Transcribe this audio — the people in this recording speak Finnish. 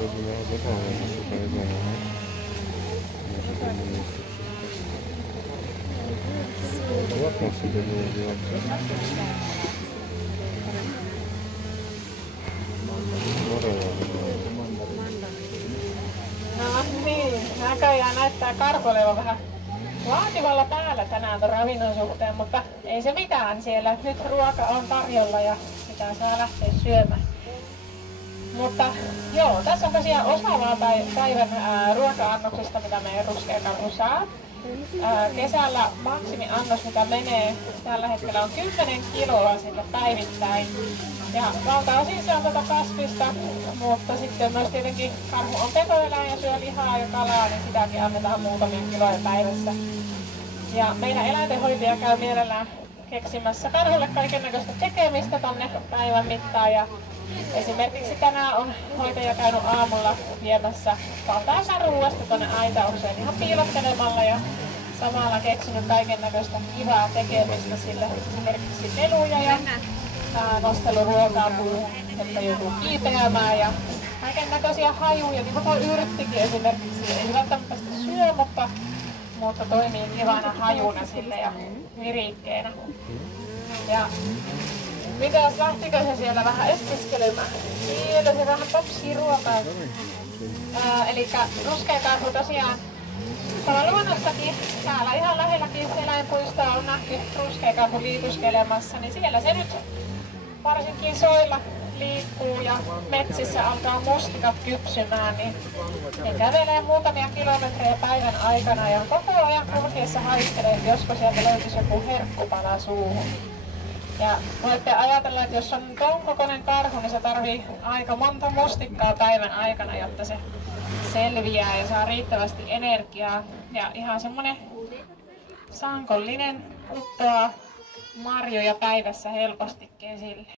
rozumiała zabawę, że to jedzenie, nie? Może to nie jest to wszystko. Łapką sobie wyłowiła, co? No niin, näköjään näyttää karhu olevan vähän vaativalla päällä tänään ton ravinnon suhteen, mutta ei se mitään siellä. Nyt ruoka on tarjolla ja sitä saa lähteä syömään. Mutta joo, tässä on tosiaan osa vaan päivän ruoka-annoksesta, mitä meidän ruskea karhu saa. Kesällä maksimiannos, mitä menee tällä hetkellä, on 10 kiloa sille päivittäin. Ja valtaosin se on tätä kasvista, mutta sitten myös tietenkin karhu on petoeläin ja syö lihaa ja kalaa, niin sitäkin annetaan muutamia kiloja päivässä. Ja meidän eläintenhoitaja käy mielellään keksimässä karhulle kaikennäköistä tekemistä tonne päivän mittaan. Ja esimerkiksi tänään on hoitaja käynyt aamulla viemässä valtaosan ruuasta tonne aitaukseen ihan piilottelemalla ja samalla keksinyt kaikennäköistä kivaa tekemistä sille, esimerkiksi leluja ja nosteluruokaa puuhun, että joutuu kiipeämään ja kaikennäköisiä hajuja, niin kuin tuo yrttikin esimerkiksi, ei välttämättä sitä syö, mutta toimii kivana hajuna sille ja virikkeenä. Ja mitäs, lähtikö se siellä vähän etsiskelemään? Siellä se vähän popsii ruokaa. Elikkä ruskea karhu tosiaan tuolla luonnossakin, täällä ihan lähelläkin eläinpuistoa on nähty ruskea karhu liikuskelemassa, niin siellä se nyt varsinkin soilla liikkuu ja metsissä alkaa mustikat kypsymään, niin ne kävelee muutamia kilometrejä päivän aikana ja koko ajan kulkiessa haistelee, että josko sieltä löytyisi joku herkkupala suuhun. Ja voitte ajatella, että jos on ton kokoinen karhu, niin se tarvii aika monta mustikkaa päivän aikana, jotta se selviää ja saa riittävästi energiaa. Ja ihan semmonen sankollinen uppoaa marjoja päivässä helposti kesille.